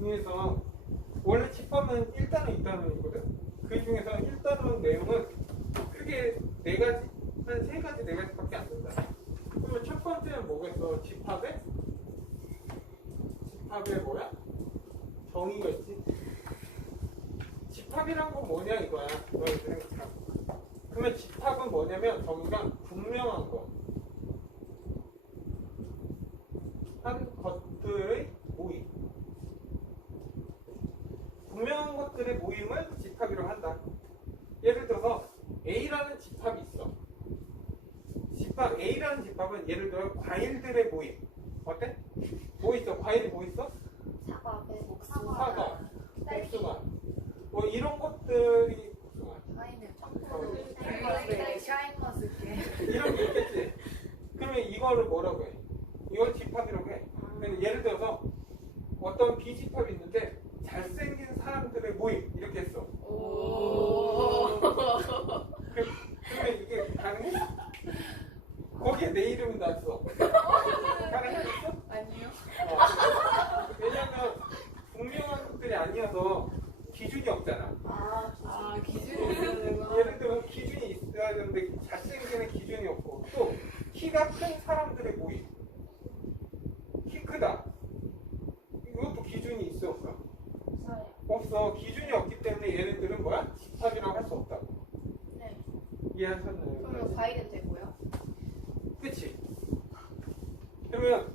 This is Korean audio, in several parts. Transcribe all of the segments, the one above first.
중에서 원래 집합은 1단원, 2단원이거든. 그 중에서 1단원 내용은 크게 네 가지, 한 세 가지, 네 가지밖에 안 된다. 그러면 첫 번째는 뭐겠어? 집합의 뭐야? 정의가 있지. 집합이란 건 뭐냐 이거야. 너희들 생각하고. 그러면 집합은 뭐냐면 정의가 분명한 거. 한 것들의 모임. 분명한 것들의 모임을 집합이라고 한다. 예를 들어서 A라는 집합이 있어. 집합 A라는 집합은 예를 들어 과일들의 모임. 어때? 뭐 있어? 과일이 뭐 있어? 사과, 사과, 복숭아. 뭐 이런 것들이 샤인머스켓. 이런 게 있겠지. 그러면 이거를 뭐라고 해? 이걸 집합이라고 해. 그러니까 예를 들어서 어떤 비집합이 있는데 잘생긴 사람들의 모임 이렇게 했어. 그러면 이게 가능해? 거기에 내 이름이 나왔어. 가능하겠어? 아니요. 왜냐면 분명한 것들이 아니어서 기준이 없잖아. 기준이 있는 거. 예를 들어 기준이 있어야 되는데 잘생기는 기준이 없고 또 키가 큰 사람들의 모임. 키 크다. 이것도 기준이 있어 없어? 없어. 기준이 없기 때문에 얘네들은 뭐야? 집합이라고 할 수 없다고. 네. 이해하셨나요? 그러면 과일은 되고요. 그치? 그러면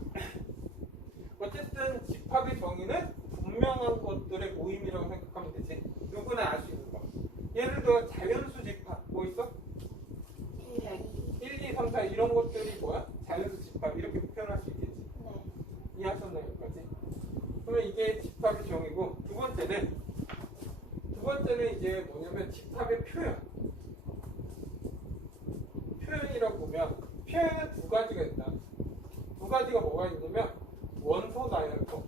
어쨌든 집합의 정의는 분명한 것들의 모임이라고 생각하면 되지. 누구나 알 수 있는 거. 예를 들어 자연수 집합 뭐 있어? 1, 2, 3, 4 이런 것들이 뭐야? 자연수 집합 이렇게 표현할 수 있겠지. 네. 이해하셨나요? 여기까지? 그러면 이게 집합의 정의고 두 번째는 이제 뭐냐면 집합의 표현. 표현이라고 보면 표현은 두 가지가 있다. 두 가지가 뭐가 있냐면 원소 나열법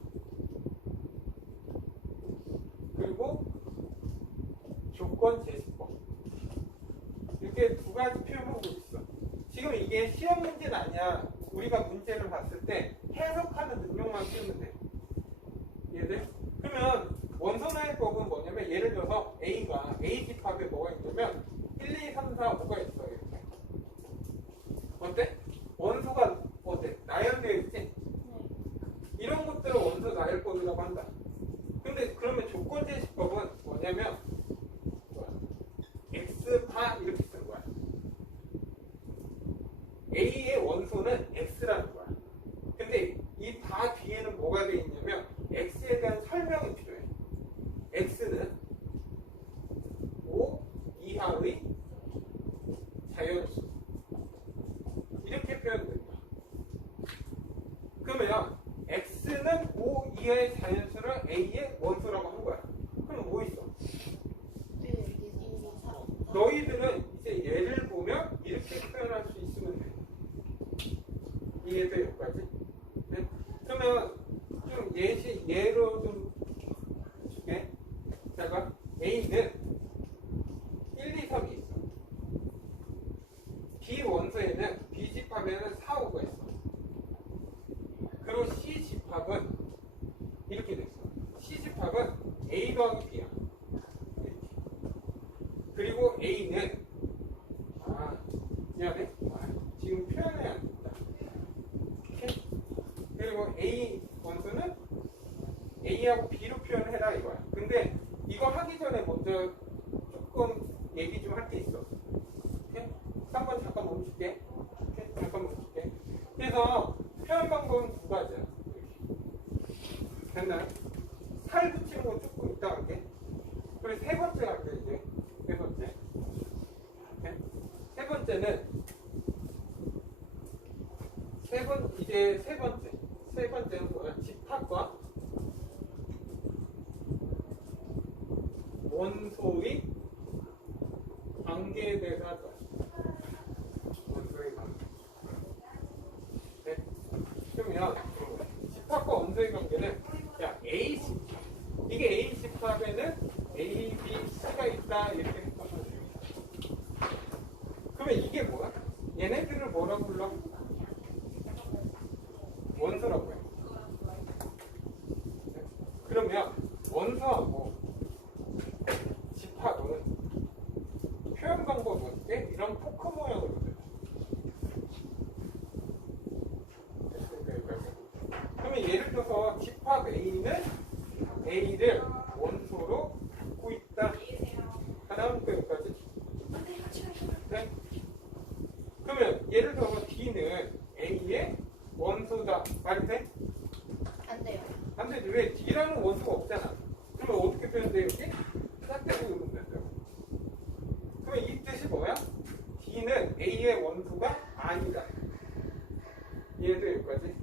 그리고 조건 제시법 이렇게 두 가지 표현하고 있어. 지금 이게 시험 문제는 아니야. 우리가 문제를 봤을 때 해석하는 능력만 키우면 돼. 얘들? 그러면 원소 나열법은 뭐냐면 예를 들어서 A가 A 집합에 뭐가 있냐면 1, 2, 3, 4, 5가 있어. 이렇게. 어때? 원소가 어때? 나열되어 있지? 네. 이런 것들을 원소 나열법이라고 한다. 근데 그러면 조건제시법은 뭐냐면 X바 이렇게 쓰는 거야. A의 원소는 X라는 거야. 근데 이 바 뒤에는 뭐가 되어 있냐면 X에 대한 설명이 필요해. X는 5 이하의 자연수. 이렇게 표현된다. 그러면 X는 5 이하의 자연수를 A의 원소라고 한 거야. 그럼 뭐 있어? 너희들은 이제 얘를 보면 이렇게 표현할 수 있으면 돼. 이해돼 여기까지? 네? 그러면 좀 예로 좀 줄게. 자, A는 1, 2, 3이 있어. B 원소에는 B 집합에는 4, 5가 있어. 그리고 C 집합은 이렇게 돼 있어. C 집합은 A 더하기 B야. 이렇게. 그리고 A는 미안해. 지금 표현해야 된다. 그리고 A 원소는 A하고 B로 표현해라 이거야. 근데 이거 하기 전에 먼저 조금 얘기 좀 할 게 있어. 오케이? 3번 잠깐 멈출게. 오케이? 잠깐 멈출게. 그래서 표현 방법은 두 가지야. 이렇게. 됐나요? 살 붙이는 거 조금 이따 할게. 그리고 세 번째 갈게 이제. 세 번째. 오케이? 세 번째는 세 번째는 뭐야? 집합과 원소의 관계에 대해서 하자. 원소의 관계. 네? 그러면 집합과 원소의 관계는 A 집합. 이게 A 집합에는 A, B, C가 있다 이렇게 생각하면 돼요. 그러면 이게 뭐야? 얘네들을 뭐라고 불러? 원소라고 해. 네? 그럼 그러면 원소하고 집합은 표현 방법이 어떻게? 이런 포크 모양으로 돼요. 됐습니까? 여기까지? 그러면 예를 들어서 집합 A는 A를 원소로 갖고 있다. 하나부터 여기까지. 네? 그러면 예를 들어서 D는 A의 원소다. 말이 돼? 안 돼요. 안 되지. 왜? D라는 원소가 없잖아. 그러면 어떻게 표현돼 여기? 짝대고 이러면 된다고. 그러면 이 뜻이 뭐야? D는 A의 원소가 아니다. 이해돼 여기까지?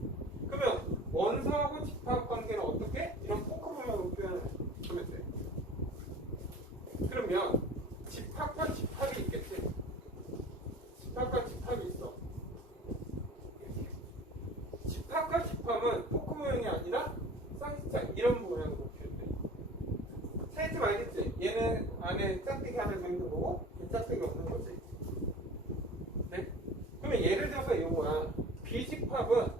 그러면 원소하고 집합 관계는 어떻게? 이런 포크 모양으로 표현하면 돼. 그러면 집합과 집합이 있겠지? 집합과 집합이 있어. 집합과 집합은 포크 모양이 아니라 쌍시차 이런 모양으로 표현돼. 차이점 알겠지? 얘는 안에 짝대기 하나 더 있는 거고 짝대기 없는 거지. 네? 그러면 예를 들어서 이거야. B집합은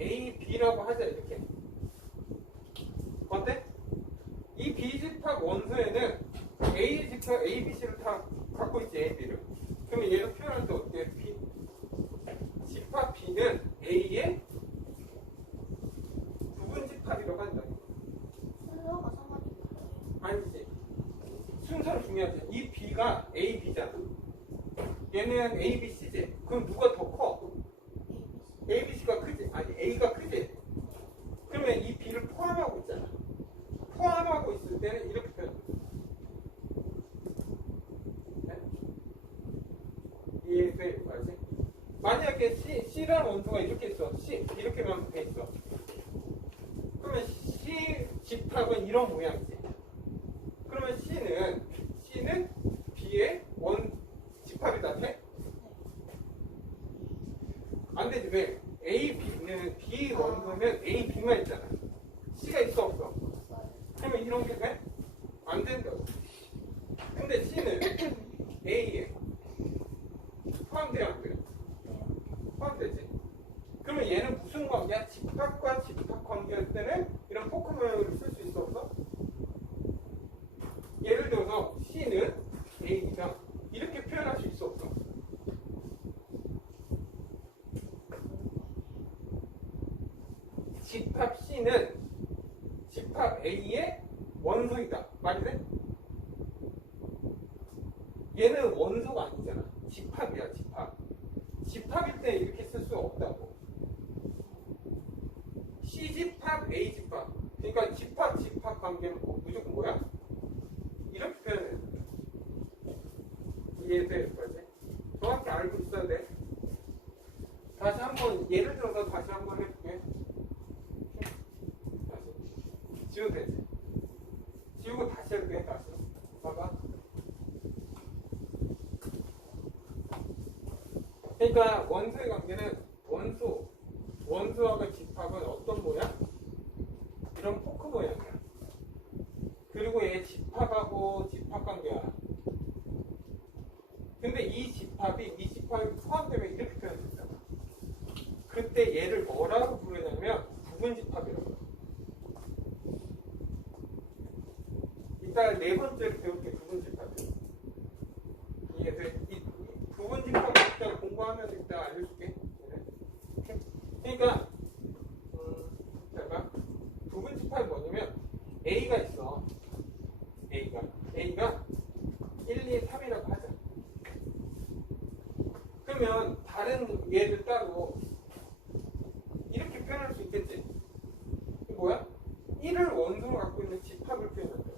A, B라고 하자 이렇게. 어때? 이 B집합 원소에는 A 집합 A, B, C를 다 갖고 있지 A, B를. 그러면 얘를 표현할 때 어떻게? B 집합 B는 A의 부분 집합이라고 한다. 순서가 상관이 있나요? 아니지. 순서는 중요하지. 이 B가 A, B잖아. 얘는 A, B, C지. 그럼 누가 더 커? A, B, C가 크지? 아니 A가 크지? 그러면 이 B를 포함하고 있잖아. 포함하고 있을 때는 이렇게 표현해. 네? 이해돼? 여기까지? 만약에 C라는 원소가 이렇게 있어. C 이렇게만 돼 있어. 그러면 C 집합은 이런 모양이지. 그러면 C는 B의 원 집합이다. 돼? 안 되지. 왜? A, B는 B 원소는 A, B만 있잖아. C가 있어 없어? 그러면 이런 게 돼? 안 된다고. 근데 C는 A에 포함돼야 안 돼요? 포함되지. 그러면 얘는 무슨 관계야? 집합과 집합 관계할 때는 이런 포크 모양으로 쓸 수 있어 없어? 예를 들어서 C는 A가 이렇게 표현할 수 있어 없어? 집합 C는 집합 A의 원소이다. 말이 돼? 얘는 원소가 아니잖아. 집합이야, 집합. 집합일 때 이렇게 쓸 수 없다고. C집합, A집합. 그러니까 집합 관계는 무조건 뭐야? 이렇게 표현해. 이해돼? 여기까지? 정확히 알고 있어야 돼. 다시 한번 예를 들어서 다시 한번 해볼게. 다시 지워도 되지? 지우고 다시 해볼게. 다시 봐봐. 그러니까 원소의 관계는 원소하고 집합은 어떤 모양? 이런 포크 모양이야. 그리고 얘 집합하고 집합 관계야. 근데 이 집합이 포함되면 이렇게 표현된다. 그때 얘를 뭐라고 부르냐면 부분 집합이라고. 이따 네 번째로 배울게. 부분 집합이야. 이해돼? 이 부분 집합을 이따 공부하면서 이따 알려줄게. 그러니까 자, 부분 집합이 뭐냐면 A가 있어. A가 1, 2, 3이라고 하자. 그러면 다른 얘를 따로 이렇게 표현할 수 있겠지. 이게 뭐야? 1을 원소로 갖고 있는 집합을 표현한다.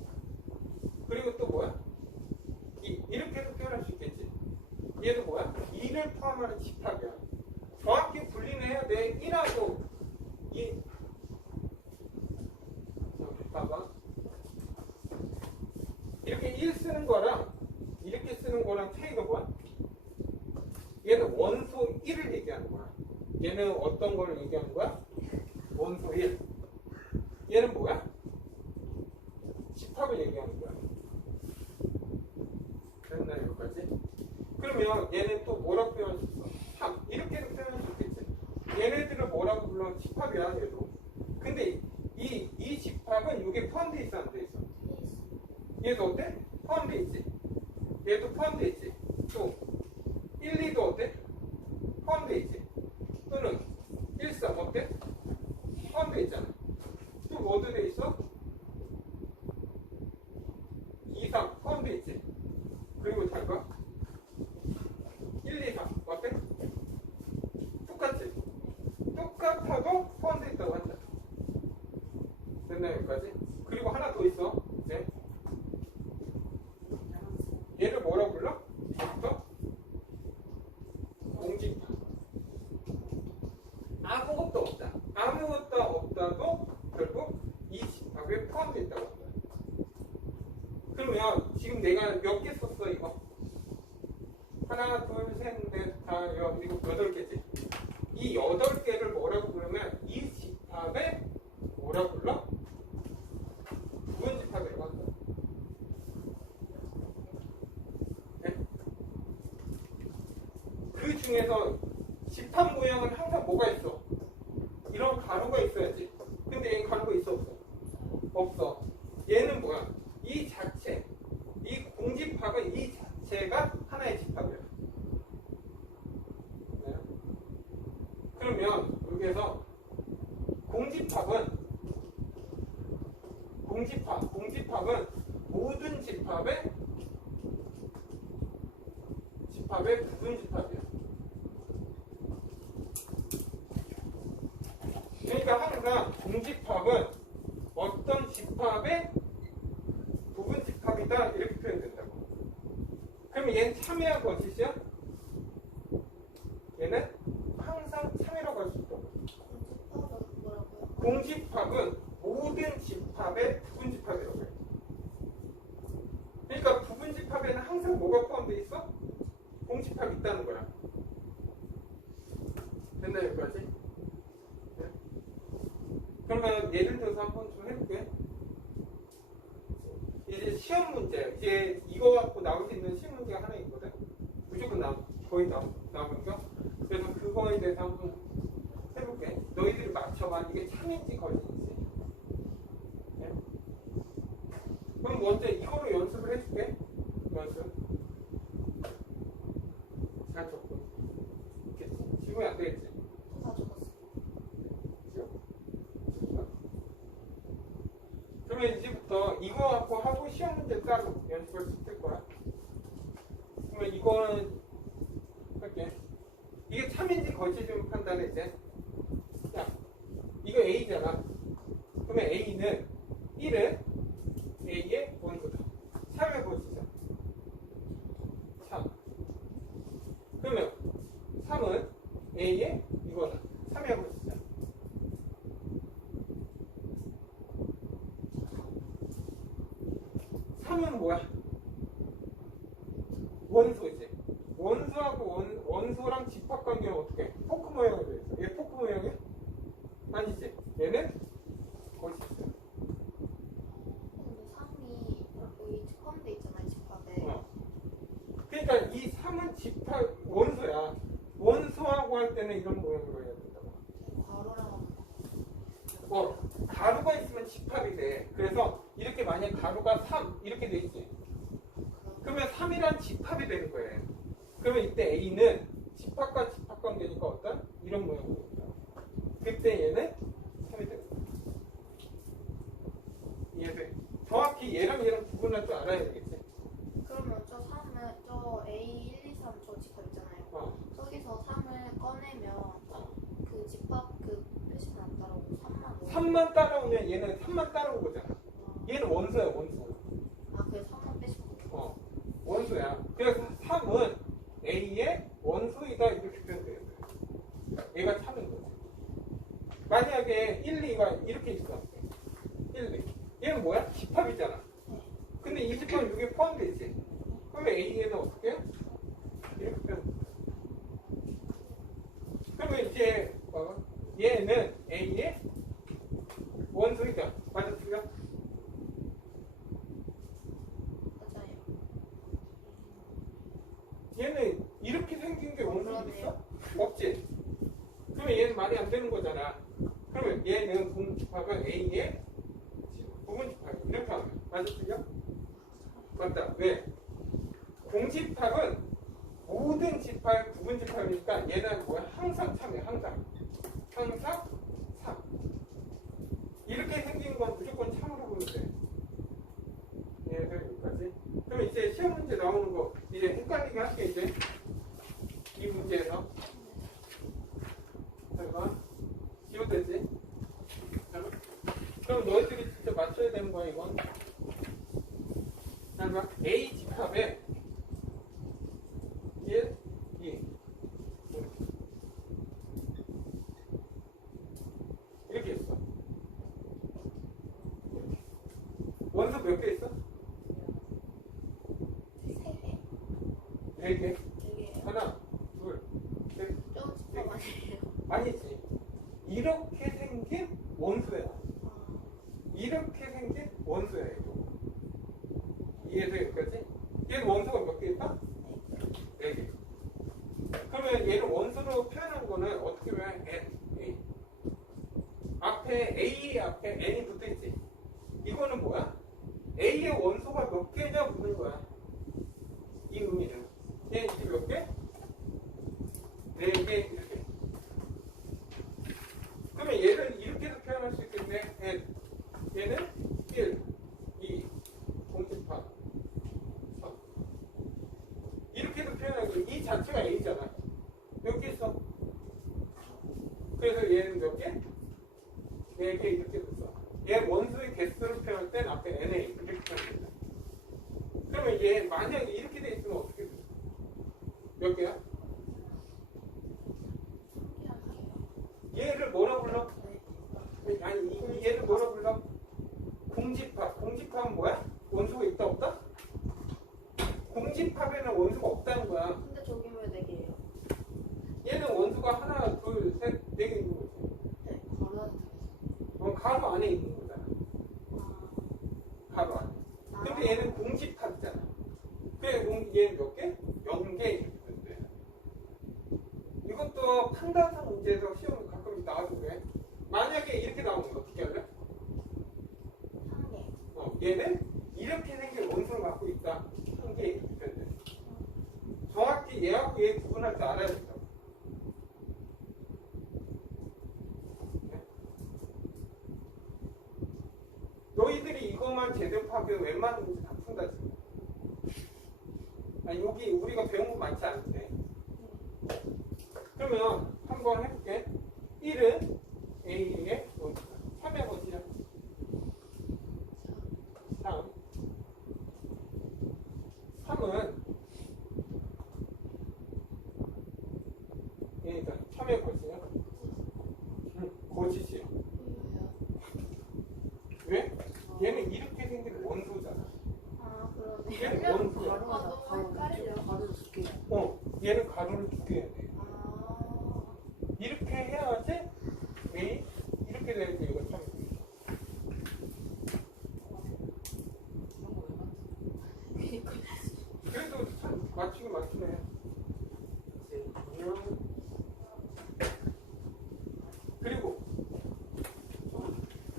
그리고 또 뭐야? 이렇게도 표현할 수 있겠지. 얘도 뭐야? 2를 포함하는 집합이야. 정확히 분리는 해야 돼. 1하고 2. 봐봐. 이렇게 1 쓰는 거랑 이렇게 쓰는 거랑 차이가 뭐야? 얘는 원소 1을 얘기하는 거야. 얘는 어떤 걸 얘기하는 거야? 원소 1. 얘는 뭐야? 집합을 얘기하는 거야. 됐나 여기까지? 그러면 얘는 또 뭐라고 표현할 수 있어? 3. 이렇게도 표현할 수 있겠지. 얘네들을 뭐라고 불러? 집합이야 얘도. 근데 이 집합은 여기 포함돼 있어 안 돼 있어? 테니스. 얘도 어때? 포함돼 있지. 얘도 포함돼 있지. 또 1, 2도 어때? 포함돼 있지. 또는 1, 3 어때? 포함돼 있잖아. 또 뭐도 돼 있어? 2, 3 포함돼 있지. 그리고 잘 봐. 1, 2, 3 어때? 똑같지? 똑같아도 포함돼 있다고 한다. 됐나 여기까지? 그리고 하나 더 있어. 이제 얘를 뭐라고 불러? 이제부터 공집합. 아무것도 없다. 아무것도 없다도 결국 이 집합에 포함되어 있다고 한다. 그러면 지금 내가 몇 개 썼어 이거? 하나, 둘, 셋, 넷, 다, 일곱, 8개지. 이 8개를 뭐라고 부르면 이 집합에 뭐라고 불러? 부분 집합이라고 한다. 네? 그 중에서 집합 모양은 항상 뭐가 있어? 이런 가로가 있어야지. 근데 얘는 가로가 있어 없어? 없어. 얘는 뭐야? 이 자체, 이 공집합은 이 자체가 하나의 집합이야. 네? 그러면 여기에서 공집합은 모든 집합의 부분 집합이야. 그러니까 항상 공집합은 어떤 집합의 부분 집합이다 이렇게 표현된다고. 그러면 얘는 참여야 거짓이야? 얘는 항상 참여라고 할 수 있다고. 공집합은 뭐라고요? 공집합은 모든 집합의 부분 집합이라고 해. 그러니까 부분 집합에는 항상 뭐가 포함되어 있어? 공집합이 있다는 거야. 됐나 여기까지? 네? 그러면 예를 들어서 한번 좀 해볼게. 이제 시험 문제, 이제 이거 갖고 나올 수 있는 시험 문제가 하나 있거든. 무조건 거의 나오는 거. 그래서 그거에 대해서 한번 해볼게. 너희들이 맞춰봐. 이게 참인지 거짓인지. 네? 그럼 먼저 이거로 연습을 해줄게. 연습. 잘 적고. 있겠지? 지금은 안 되겠지? 다 적었어. 그죠? 그러면 이제부터 이거 갖고 하고 시험 문제 따로 연습할 수 있을 거야. 그러면 이거는 할게. 이게 참인지 거짓인지 판단해 이제. 자, 이거 A잖아. 그러면 A는 1은 A의 원소다. 참의 거짓이죠. 참. 그러면 3은 A의 이거다. 참의 거짓이죠. 3은 뭐야? 원소지. 원소하고 원소랑 집합관계는 어떻게? 포크 모양으로 돼 있어. 얘 포크 모양이야? 아니지. 얘는 거짓이야. 근데 3이 여기 포함돼 있잖아요, 집합에. 그러니까 이 3은 집합 원소야. 원소하고 할 때는 이런 모양으로 해야 된다고. 괄호랑 가루가 있으면 집합이 돼. 그래서 이렇게 만약 가루가 3 이렇게 돼 있지. 그러면 3이란 집합이 되는 거예요. 그러면 이때 A는 집합과 집합 관계니까 어떤? 이런 모양으로 됩니다. 그때 얘는 3이 되는 거야. 이해돼? 정확히 얘랑 얘랑 구분할 줄 알아야 되겠지. 그러면 저 3을 저 A 1, 2, 3 저 집합 있잖아요. 저기서 3을 꺼내면 그 집합 그 표시는 안 따라오고 3만 따라오면 얘는 3만 따라온 거잖아. 얘는 원소야, 원소. 그래서 3만 빼시고. 원소야. 그래서 3은 A의 원소이다 이렇게 표현돼요. 얘가 참인 거지. 만약에 1, 2가 이렇게 있어. 1, 2. 얘는 뭐야? 집합이잖아. 근데 이 집합은 여기에 포함되어 있지. 그러면 A에는 어떻게 해? 이렇게 표현. 그러면 이제 얘는 A의 원소이다. 맞아, 틀려? 맞아요. 얘는 이렇게 생긴 게 원소이 있어? 없지? 그러면 얘는 말이 안 되는 거잖아. 그러면 얘는 공집합은 A의 부분 맞아 틀려? 맞다. 왜? 공집합은 모든 집합 부분 집합이니까 얘는 뭐야? 항상 3이야. 항상 3. 이렇게 생긴 건 무조건 참으로 보면 돼. 얘가 여기까지. 그럼 이제 시험 문제 나오는 거 이제 헷갈리게 할게. 이제 이 문제에서 잠깐 지워졌지? 그럼 너희들이 진짜 맞춰야 되는 거야 이건. 잠깐 A 집합에 1, 2 이렇게 있어. 원소 몇 개 있어? 3개? 4개. 4개예요? 하나, 둘, 셋. 좀 집합 아니에요? 아니지. 이렇게 생긴 원소야. 아, 이렇게 생긴 원소야 이거. 이해해서 여기까지? 얘는 원소가 몇 개 있다? 4개. 그러면 얘를 원소로 표현한 거는 어떻게 보면 N, A. 앞에 A 앞에 N이 붙어 있지. 이거는 뭐야? A의 원소가 몇 개냐 묻는 거야. 이 의미는. 얘 이게 몇 개? 4개 이렇게. 그러면 얘를 이렇게도 표현할 수 있겠네. N. 얘는 1, 2, 공집합. 이렇게도 표현하고 이 자체가 A잖아. 몇 개 있어? 그래서 얘는 몇 개? 4개 이렇게 됐어. 얘 원소의 개수를 표현할 땐 앞에 NA 이렇게 표현된다. 그러면 얘 만약에 이렇게 돼 있으면 어떻게 돼? 몇 개야? 얘를 뭐라 불러? 아니 얘를 뭐라 불러? 공집합. 공집합은 뭐야? 원소가 있다 없다? 공집합에는 원소가 없다는 거야. 근데 저기 왜 4개예요? 얘는 원소가 하나, 둘, 셋, 4개 있는 거지. 네? 가로 가로 안에 있는 거잖아. 아, 가로 안에. 근데 얘는 공집합이잖아. 그래, 얘는 몇 개? 0개 이렇게 되면 돼. 이것도 판단성 문제에서 시험을 가끔 나와도 그래. 만약에 이렇게 나오면 어떻게 할래? 3개. 얘는 이렇게 생긴 원소를 갖고 있다. 1개 이렇게 되면 돼. 정확히 얘하고 얘 구분할 줄 알아야 된다. 너희들이 이것만 제대로 파악하면 웬만한 문제 다 푼다 지금. 아니 여기 우리가 배운 거 많지 않은데. 그러면 한번 해볼게. 1은 A의 원소. 3의 원소야. 3. 3은 얘니까 3의 거지야. 거지지요. 왜? 얘는 이렇게 생긴 원소잖아. 아, 그러네. 얘는 원소야. 아, 너무 헷갈려. 가로를 두 개. 얘는 가로를 두 개 해야 돼. 아, 이렇게 해야지 A 이렇게 되는데 이거 참. 그런 거왜 만들어? 그래도 참 맞추긴 맞추네.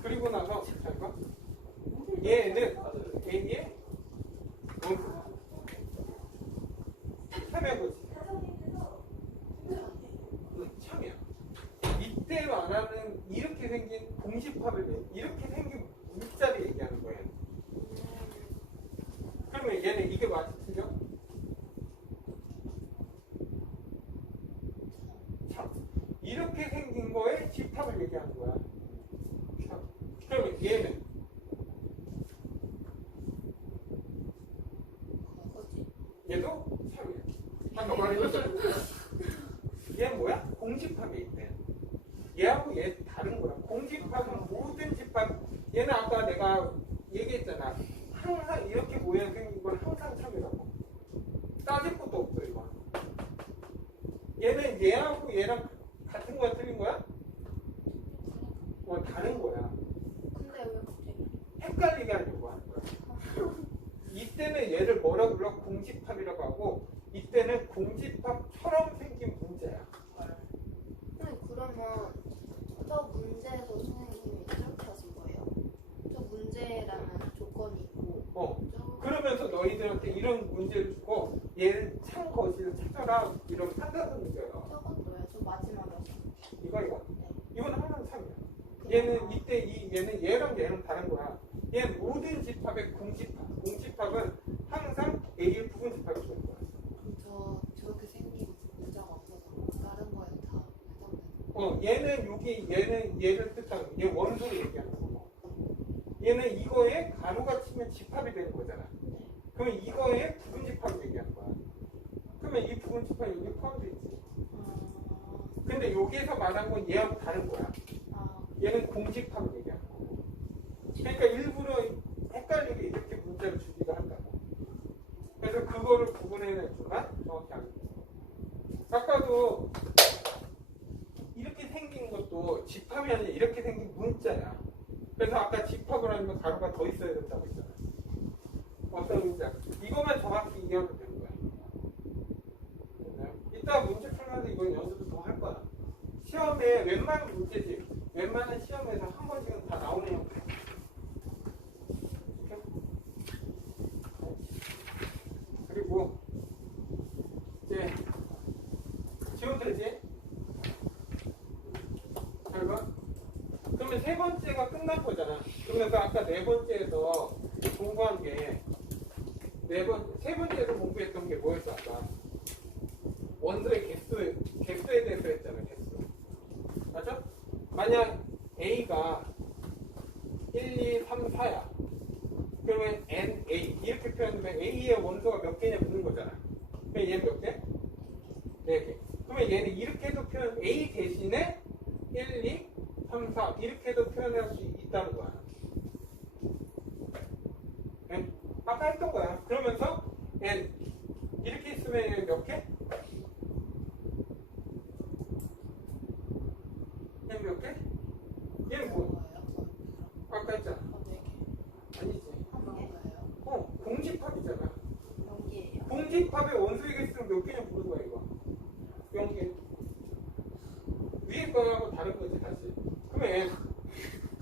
그리고 나서 잠깐 얘는 A의 원소 3의 거지. 참이야. 이때로 안 하는 이렇게 생긴 공집합을 이렇게 생긴 물자를 얘기하는 거예요. 그러면 얘는 이게 맞지 틀려? 참. 이렇게 생긴 거에 집합을 얘기하는 거야. 참. 그러면 얘는 거지. 얘도 3이야. 아까 말했잖아. 얘는 뭐야? 공집합에 있대. 얘하고 얘 다른 거야. 공집합은 모든 집합. 얘는 아까 내가 얘기했잖아. 항상 이렇게 모양 생긴 건 항상 참이라고. 따질 것도 없어 이거. 얘는 얘하고 얘랑 같은 거야 틀린 거야? 다른 거야. 근데 왜 갑자기? 헷갈리게 하려고 하는 거야. 이때는 얘를 뭐라 불러? 공집합이라고 하고 이때는 공집합처럼 생긴 문제야. 근데 그러면 저 문제에서 선생님이 이렇게 하신 거예요? 저 문제라는 조건이 있고 그러면서 너희들한테 이런 문제를 주고 얘는 참 거실을 찾아라 이런 판단하는 문제예요. 저것도요. 저 마지막이었어. 이거 네. 이건 하나는 3이야. 얘는 이때 얘는 얘랑 다른 거야. 얘는 모든 집합의 공집합은 항상 A의 부분 집합이 되는 거야. 그럼 저렇게 생긴 문자가 없어서 다른 거에 다 해당되는 얘는 여기 얘는 얘를 뜻하는 얘 원소를 얘기하는 거고 얘는 이거에 가로가 치면 집합이 되는 거잖아. 그러면 이거에 부분 집합을 얘기하는 거야. 그러면 이 부분 집합이 여기 포함되어 있지. 근데 여기에서 말한 건 얘하고 다른 거야. 얘는 공집합을 얘기하는 거고. 그러니까 일부러 헷갈리게 이렇게 문자를 주기도 한다고. 그래서 그거를 구분해낼 수가 정확히 안 돼. 아까도 이렇게 생긴 것도 집합이 아니라 이렇게 생긴 문자야. 그래서 아까 집합을 하려면 가로가 더 있어야 된다고 했잖아. 어떤 문자? 이것만 정확히 이해하면 되는 거야. 됐나요? 이따 문제 풀면서 이건 연습을 더 할 거야. 시험에 웬만한 문제지. 웬만한 시험에서 한 번씩은 다 나오는 형태. 그리고 이제 지금 되지? 잘 봐. 그러면 세 번째가 끝난 거잖아. 그러면서 아까 네 번째에서 공부한 게 세 번째에서 공부했던 게 뭐였어 아까? 원소의 개수에 대해서 했잖아. 개수. 맞죠? 만약 A가 1, 2, 3, 4야. 그러면 NA 이렇게 표현하면 A의 원소가 몇 개냐 묻는 거잖아. 그럼 얘는 몇 개? 4개. 그러면 얘는 이렇게도 표현 A 대신에 1, 2, 3, 4 이렇게도 표현할 수 있다는 거야. 네? 아까 했던 거야. 그러면서 N 이렇게 있으면 얘는 몇 개? 얘는 몇 개? 얘는 뭐? 아까 했잖아. 아니지. 공집합이잖아. 공집합의 원소의 개수는 몇 개냐 보는 거야 이거. 0개. 위에 거하고 다른 거지 다시. 그러면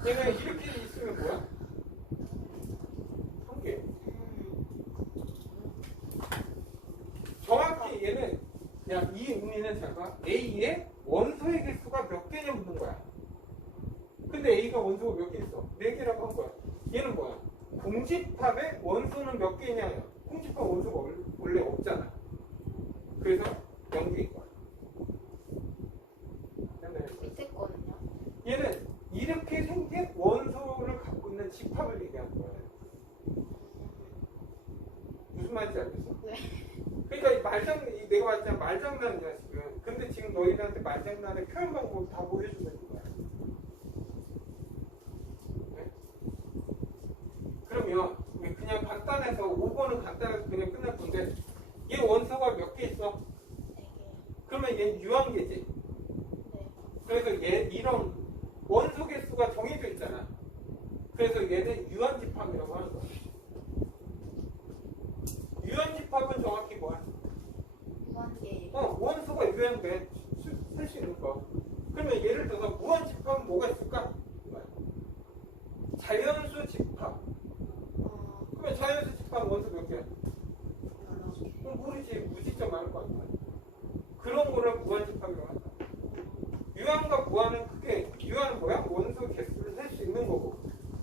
얘는 이렇게 있으면 뭐야? 3개. 정확히 얘는 이 의미는 잘 봐. A의 원소의 개수가 몇 개냐 묻는 거야. 근데 A가 원소가 몇 개 있어? 4개라고 한 거야. 얘는 뭐야? 공집합의 원소는 몇 개냐요? 공집합 원소가 원래 없잖아. 그래서 0개인 거야. 밑에 거는요? 얘는 이렇게 생긴 원소를 갖고 있는 집합을 얘기하는 거야. 무슨 말인지 알겠어? 네. 그러니까 내가 말했잖아 말장난이야 지금. 근데 지금 너희들한테 말장난의 표현 방법을 다 보여주는 거야. 네? 그러면 그냥 간단해서 5번은 간단해서 그냥 끝날 건데 얘 원소가 몇 개 있어? 4개. 그러면 얘는 유한계지. 네. 그래서 얘 이런 원소 개수가 정해져 있잖아. 그래서 얘는 유한집합이라고 하는 거야. 유한집합은 정확히 뭐야? 무한계. 원소가 유한돼 쓸 수 있는 거. 그러면 예를 들어서 무한집합은 뭐가 있을까? 자연수 집합. 그러면 자연수 집합은 원소 몇 개야? 그럼 모르지. 무지점 많을 거 아니야. 그런 거를 무한집합이라고 한다. 유한과 무한은 크게 유한은 뭐야? 원소 개수를 셀 수 있는 거고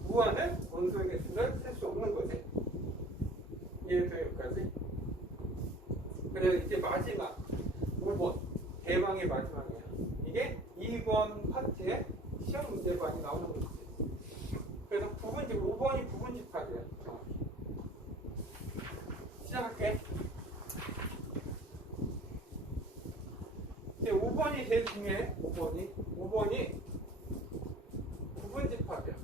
무한은 원소의 개수를 셀 수 없는 거지. 이해돼서 여기까지? 그래서 이제 마지막 5번 대망의 마지막이야. 이게 2번 파트에 시험 문제 많이 나오는 거지. 그래서 부분집 5번이 부분집합이야. 정확히. 시작할게. 이제 5번이 제일 중요해. 5번이 부분집합이야.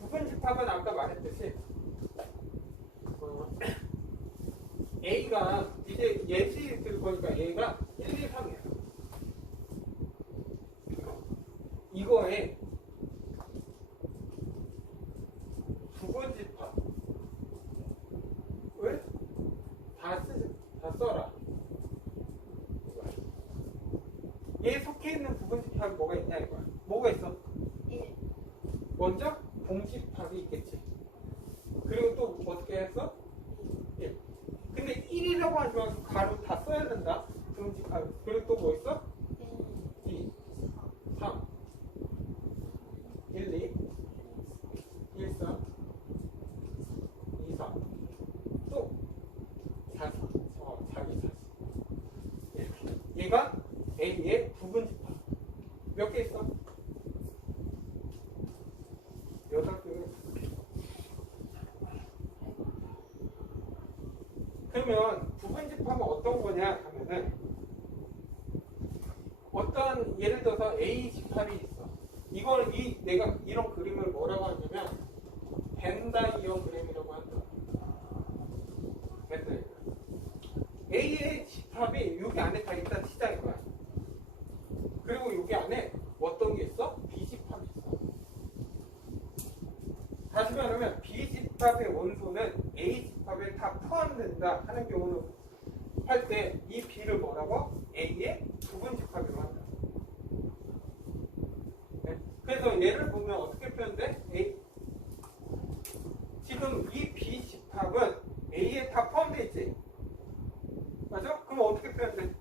부분집합은 아까 말했듯이 A가 이제 예시 들 거니까 얘가 1, 2, 3이야. 이거에 부분집합을 다 써라. 얘 속해 있는 부분집합이 뭐가 있냐 이거야. 뭐가 있어? 1. 먼저 공집합이 있겠지. 그리고 또 어떻게 했어? 1. 근데 1이라고 하지 말고 가로 다 써야 된다. 공집합. 그리고 또 뭐 있어? 2, 3, 1, 2, 1, 4, 2, 3, 또 4, 4. 자기 4. 이렇게. 얘가 A의 부분집합. 몇 개 있어? 8개. 그러면 부분집합은 어떤 거냐 하면은 어떤 예를 들어서 A 집합이 있어. 이거는 내가 이런 그림을 뭐라고 하냐면 벤다이어그램이라고 한다. 벤다이어그램. A의 집합이 여기 안에 다 일단 치자 이거야. 그리고 여기 안에 어떤 게 있어? B 집합이 있어. 다시 말하면 B 집합의 원소는 A 집합에 다 포함된다 하는 경우는 할 때 이 B를 뭐라고? A의 부분 집합이라고 한다. 네? 그래서 얘를 보면 어떻게 표현돼? A. 지금 이 B 집합은 A에 다 포함되어 있지? 맞아? 그럼 어떻게 표현돼?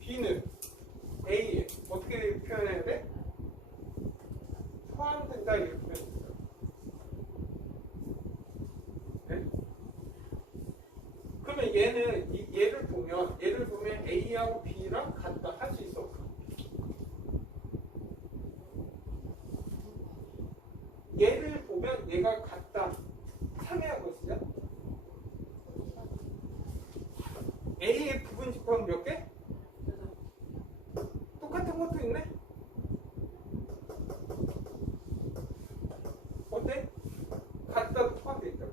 B는 A에 어떻게 표현해야 돼? 포함된다 이렇게 표현돼. 네? 그러면 얘를 보면 A하고 B랑 같다 할 수 있어. 얘를 보면 얘가 같다. 참여하고 있어요. A의 부분 집합은 몇 개? 똑같은 것도 있네. 어때? 같다도 포함되어 있다고.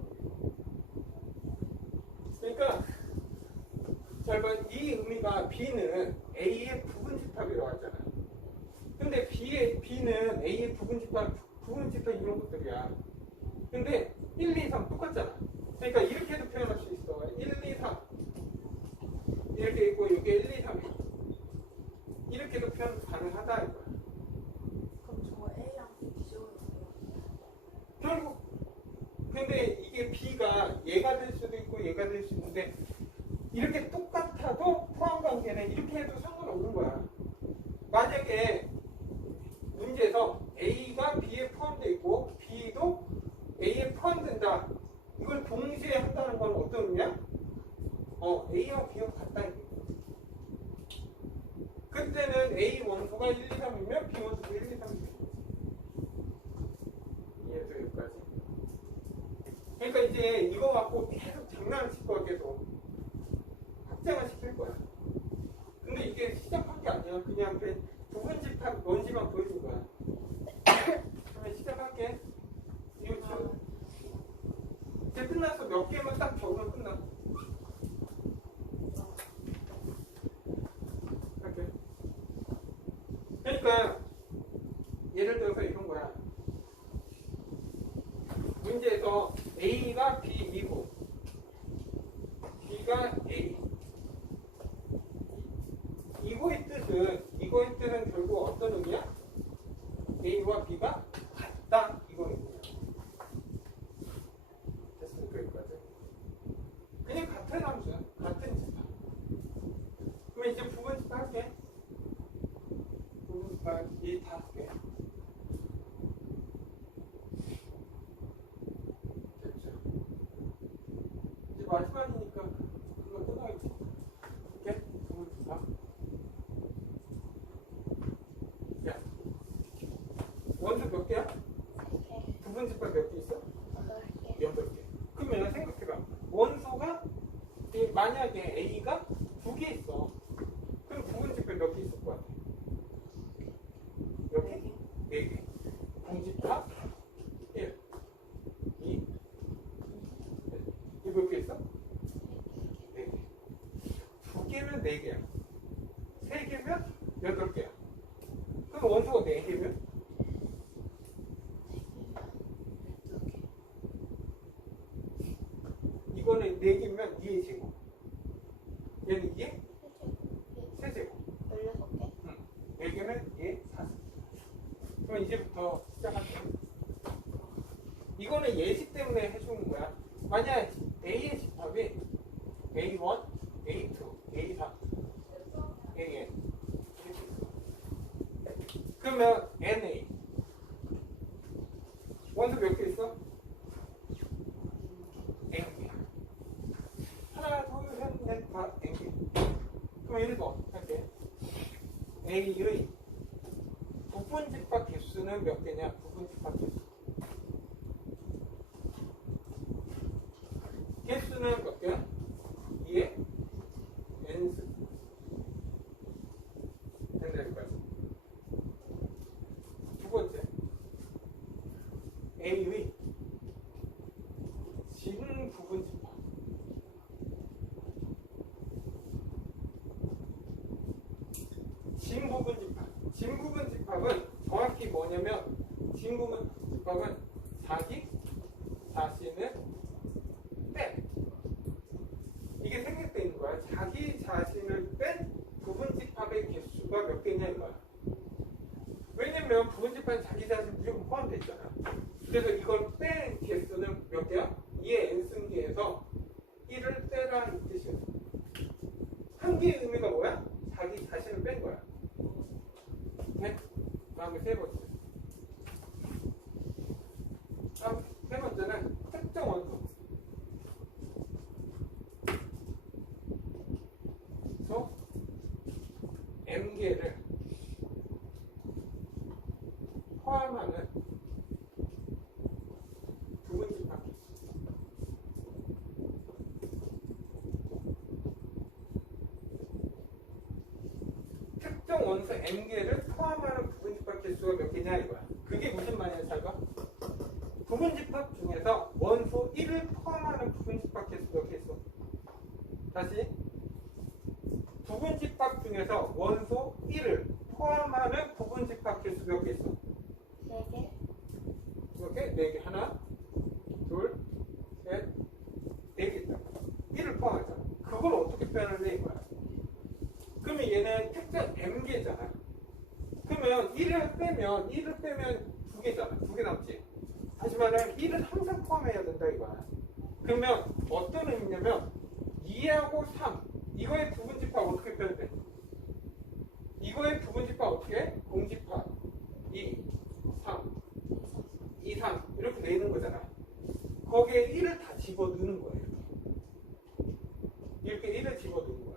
그러니까 잘 봐. 이 의미가 B는 A의 부분 집합이라고 하잖아. 근데 B는 A의 부분 집합 이런 것들이야. 근데 1, 2, 3 똑같잖아. 그러니까 이렇게도 표현할 수 있어. 1, 2, 3 이렇게 있고 여기 1, 2, 3 이렇게도 표현 가능하다 이거야. 그럼 저거 A랑 B 비교해요. 결국 근데 이게 B가 얘가 될 수도 있고 얘가 될 수 있는데 이렇게 똑같아도 포함 관계는 이렇게 해도 상관없는 거야. 만약에 문제에서 A가 B에 포함되어 있고 B도 A에 포함된다. 이걸 동시에 한다는 건 어떤 의미야? A와 B와 같다. 그때는 A 원소가 1, 2, 3이면 B 원소가 1, 2, 3이면 이해해서 여기까지. 그러니까 이제 이거 갖고 계속 장난을 칠 거야. 계속 확장을 시킬 거야. 근데 이게 시작한 게 아니야. 그냥 부분 집합 뭔지만 보여준 거야. 그러면 시작할게. 이거 지금 이제 끝났어. 몇 개만 딱 적으면 끝나. 이렇게. 그러니까 예를 들어서 이런 거야. 문제에서 A가 B이고 B가 A. 이거의 뜻은 결국 어떤 의미야? A와 B가 같다 이거 의미야. 됐습니까? 여기까지? 그냥 같은 함수야. 같은 집합. 그러면 이제 부분 집합 할게. 부분 집합 이 다 할게. 됐죠? 이제 마지막이니까 그거 끝나겠지? 오케이? 부분 집합. 야, 원소 몇 개야? 3개, 부분 집합 몇 개 있어? 8개. 8개. 그러면 생각해봐. 원소가 만약에 A가 2개 있어. 그럼 부분 집합 몇 개 있을 것 같아? 몇 개? 4개. 공집합 1, 2, 이거 몇 개 있어? 4개. 2개면 4개야. 3개면 8개야. 그럼 원소가 4개면? 이거는 4개면 2의 제곱. 얘는 2의 3제곱. 16개? 응. 4개면 2의 4. 그럼 이제부터 시작할게요. 이거는 예시 때문에 해주는 거야. 만약 A의 집합이 A1, A2, A3, AN 그러면 NA 원소 몇 개 있어? N개. 하나, 둘, 셋, 넷, 다 N개. 그럼 1번 할게. A의 부분집합 개수는 몇 개냐? 부분집합 개수. 개수는 몇 개야? 2의 n수. 된다 여기까지. 두 번째. A의 진 부분집합. 진 부분집합. 진 부분집합은 정확히 뭐냐면 진 부분집합은 자기 자신을 뺀 이게 생략되어 있는 거야. 자기 자신을 뺀 부분집합의 개수가 몇 개냐 이거야. 왜냐면 부분집합은 자기 자신 무조건 포함되어 있잖아. 그래서 이걸 뺀 개수는 몇 개야? 2의 n승계에서 1을 빼라 이 뜻이야. 한 개의 의미가 뭐야? 자기 자신을 뺀 거야. 네? 다음에 세 번째. 다음 세 번째는 특정 원소. 그래서 m개를 포함하는 부분집합 개수. 특정 원소 m개를 포함하는 부분집합 개수가 몇 개냐 이거야. 그게 무슨 말이야 잘 봐. 부분집합 중에서 원소 1을 포함하는 부분집합 개수 몇 개 있어? 다시 부분집합 중에서 원소 1을 포함하는 부분집합 개수 몇 개 있어? 4개. 몇 개? 4개. 하나, 둘, 셋, 4개 있다. 1을 포함하잖아. 그걸 어떻게 표현하냐 이거야. 그러면 얘는 특정 m개잖아. 그러면 1을 빼면 2개잖아. 2개 남지. 하지만은 1은 항상 포함해야 된다 이거야. 그러면 어떤 의미냐면 2하고 3 이거의 부분집합 어떻게 표현돼? 이거의 부분집합 어떻게 해? 공집합 2, 3, 2, 3 이렇게 내는 거잖아. 거기에 1을 다 집어넣는 거야. 이렇게 1을 집어넣는 거야.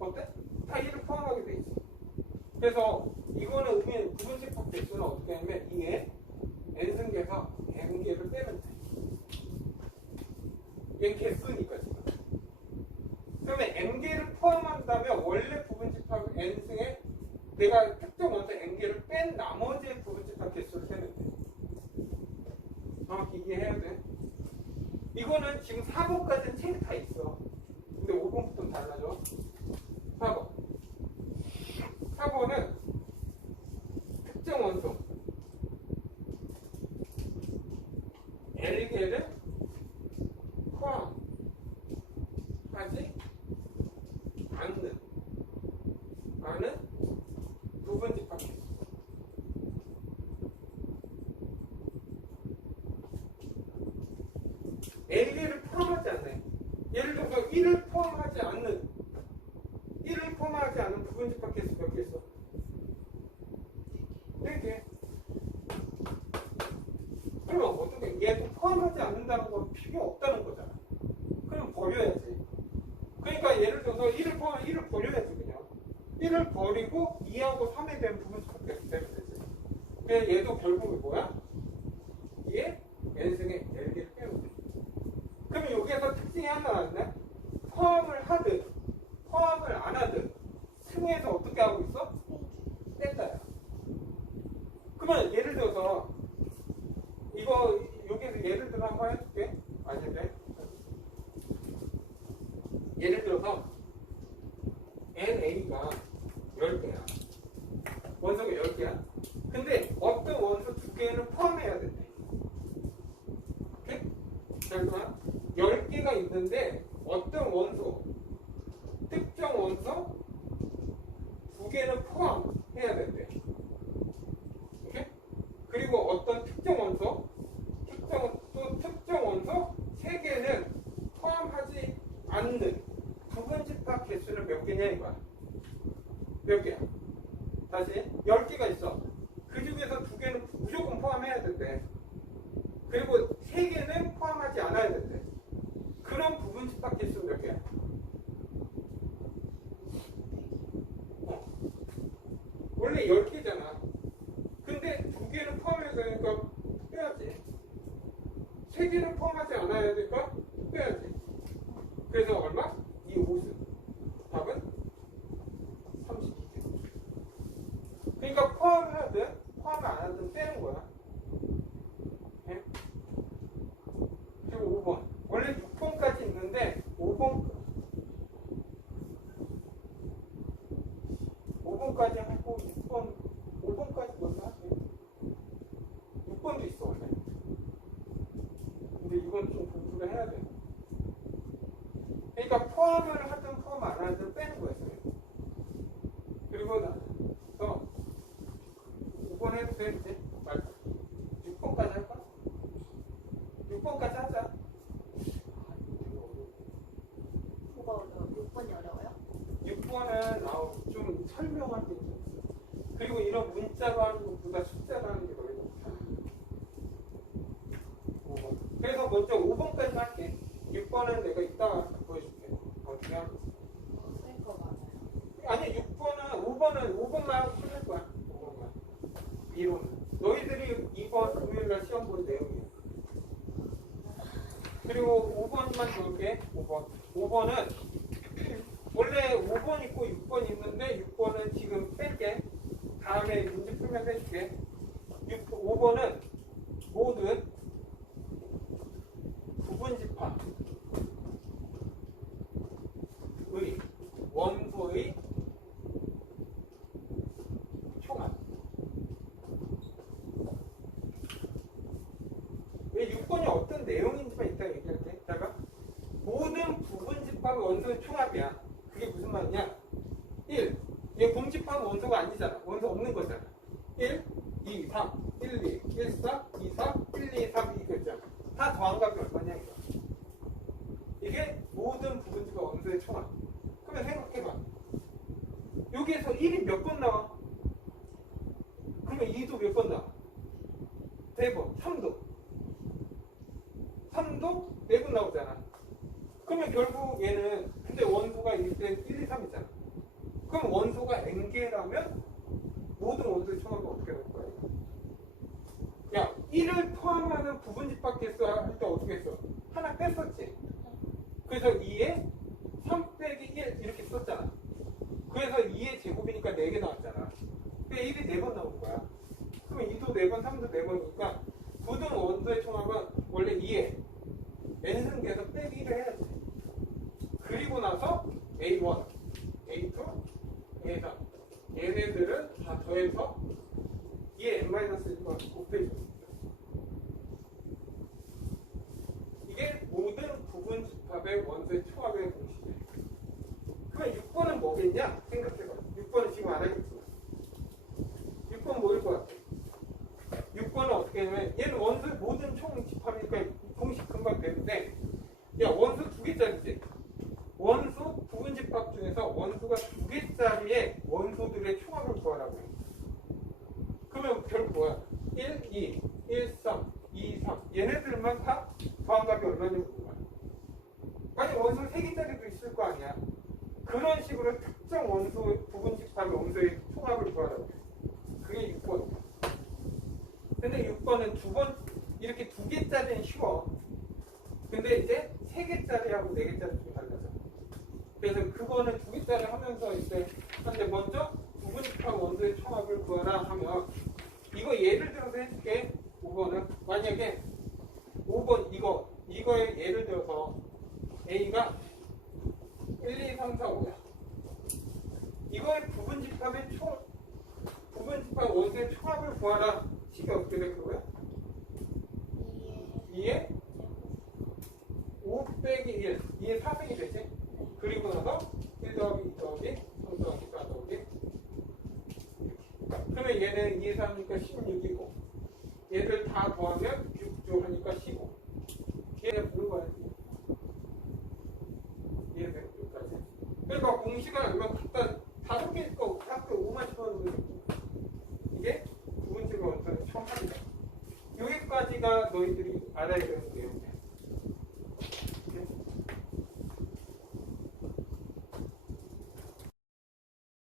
어때? 다 1을 포함하게 돼 있어. 그래서 이거는 의미 부분집합 개수는 어떻게 하냐면 2에 n승계에서 m개를 빼면 돼. 얘는 개수니까 지금. 그러면 m개를 포함한다면 원래 부분집합 n승에 내가 특정 원소 n개를 뺀 나머지의 부분집합 개수를 세면 돼. 정확히 이해해야 돼. 이거는 지금 4번까지는 책이 다 있어. 근데 5번부터는 달라져. 4번. 4번은 특정 원소 L개를 포함하지 않는 부분집합 개수. L개를 포함하지 않네. 예를 들어서 1을 포함하지 않는 부분집합 개수 몇 개 있어? 4개. 그러면 어떻게 얘도 포함하지 않는다는 건 필요 없다는 거잖아. 그럼 버려야지. 그러니까 예를 들어서 1을 버려야지 그냥. 1을 버리고 2하고 3에 대한 부분집합 개수 되면 되지. 그냥 얘도 결국은 뭐야? 얘 n승에 L개를 빼면 돼. 그러면 여기에서 특징이 하나 나왔네. 포함을 하든 포함을 안 하든 승에서 어떻게 하고 있어? 뺀다야. 그러면 예를 들어서 이거 여기에서 예를 들어 한번 해줄게. 아닌데 예를 들어서 NA가 10개야. 원소가 10개야. 근데 어떤 원소 2개는 포함해야 된대. 오케이? 자, 10개가 있는데 어떤 원소, 특정 원소 2개는 포함해야 된대. 오케이? 그리고 어떤 몇 개야? 다시 10개가 있어. 그 중에서 2개는 무조건 포함해야 된대. 그리고 3개는 포함하지 않아야 된대. 그런 부분집합 개수 몇 개야? 원래 10개잖아. 근데 2개는 포함해야 되니까 빼야지. 3개는 포함하지 않아야 되니까 빼야지. 그래서 얼마? 이 5승. 답은 32개. 그러니까 포함해야 돼. 포함을 안 하든 빼는 거야. 네? 그리고 5번. 원래 6번까지 있는데 5번까지 하고 5번까지 먼저 하세요. 6번도 있어 원래. 근데 이건 좀 공부를 해야 돼. 그러니까 포함을 하든 포함 안 하든 빼는 거예요. 그리고 나서 5번 해도 돼 이제 말고 6번까지 할까? 6번까지 하자. 뭐가 어려워요? 6번이 어려워요? 6번은 좀 설명할 게 있어. 그리고 이런 문자로 하는 것보다 숫자로 하는 게 더 좋다. 5번. 그래서 먼저 5번까지 할게. 6번은 내가 이따가 보여줄게. 어떻게 하는지. 쓸거 많아요. 아니 6번은 5번만 끝낼 거야. 5번만. 이론. 너희들이 이번 금요일날 시험 볼 내용이야. 그리고 5번만 볼게. 5번은 원래 5번 있고 6번 있는데 6번은 지금 뺄게. 다음에 문제 풀면 해줄게. 5번은 모든 부분집합의 원소의 총합. 왜 6번이 어떤 내용인지만 이따 얘기할게. 자가 모든 부분집합의 원소의 총합이야. 그게 무슨 말이냐? 1. 얘 공집합은 원소가 아니잖아. 원소 없는 거잖아. 1, 2, 3, 1, 2, 1, 4, 2, 3, 1, 2, 3 이거 있잖아. 다 더한 값이 얼마냐 이거. 이게 모든 부분집합 원소의 총합. 그러면 생각해봐. 여기에서 1이 몇 번 나와? 그러면 2도 몇 번 나와? 4번. 3도 4번 나오잖아. 그러면 결국 얘는 근데 원소가 1대 1, 2, 3이잖아. 그럼 원소가 n개라면 모든 원소의 총합은 어떻게 될 거야? 야, 1을 포함하는 부분집합 개수 할 때 어떻게 했어? 하나 뺐었지. 그래서 2에 3 빼기 1 이렇게 썼잖아. 그래서 2의 제곱이니까 4개 나왔잖아. 근데 1이 4번 나온 거야. 그러면 2도 4번, 3도 4번이니까 모든 원소의 총합은 원래 2에 n승계에서 빼기를 해야지. 그리고 나서 A1, A2, A3 얘네들은 다 더해서 2에 n-1과 곱해줍니다. 이게 모든 부분집합의 원소의 총합의 공식이에요. 그럼 6번은 뭐겠냐? 생각해봐. 6번은 지금 안 하겠지만 6번 뭐일 것 같아? 6번은 어떻게 하냐면 얘는 원소의 모든 총집합이니까 공식 금방 되는데 야 원소 2개짜리지? 원소 부분집합 중에서 원소가 2개짜리의 원소들의 총합을 구하라고 해. 그러면 결국 뭐야? 1, 2, 1, 3, 2, 3 얘네들만 다 더한값이 얼마냐고 물어봐. 아니 원소 3개짜리도 있을 거 아니야. 그런 식으로 특정 원소 부분집합의 원소의 총합을 구하라고 해. 그게 6번이야. 근데 6번은 2번 이렇게 2개짜리는 쉬워. 근데 이제 3개짜리하고 4개짜리 좀 달라져. 그래서 그거는 2개짜리 하면서 이제 근데 먼저 부분집합 원소의 총합을 구하라 하면 이거 예를 들어서 해줄게. 5번은 만약에 5번 이거에 예를 들어서 A가 1, 2, 3, 4, 5야. 이거의 부분집합 원소의 총합을 구하라. 식이 어떻게 될 거고요? 2에 5 빼기 1 2에 4승이 되지? 그리고 나서 1 더하기 2 더하기 3 더하기 4 더하기 그러면 얘는 2에 4니까 16이고 얘들 다 더하면 6조 하니까 15 얘는 부른 거야. 얘는 여기까지. 그러니까 공식을 알면 갖다 5개일 거 갖다 알아야 되는 내용이야.